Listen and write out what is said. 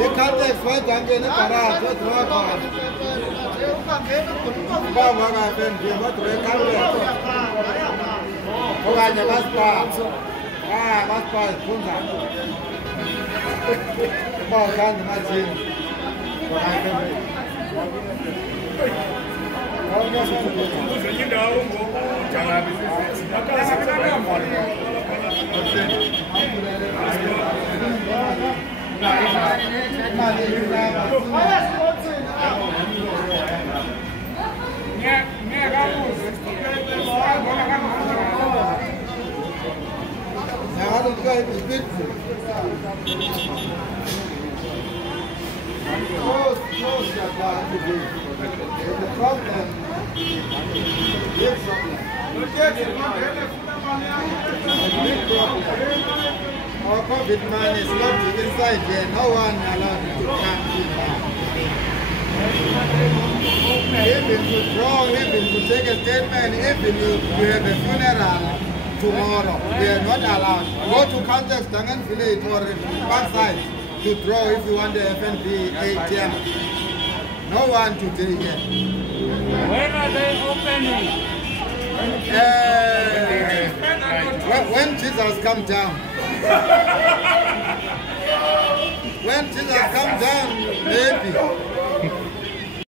You can't expect to get a garage. What's wrong? Baba, I've been here. What do you come here? Oh, I must pass. Ah, must pass. Punta. Oh, can't imagine. What I can do. Our COVID man is locked inside here. No one allowed to come in. Even to draw, even to take a statement, even to have a funeral tomorrow, we are not allowed. Go to contact Dangan Village or one side to draw if you want the FNB ATM. No one today here. When are they opening? When Jesus comes down. When Jesus comes down, maybe.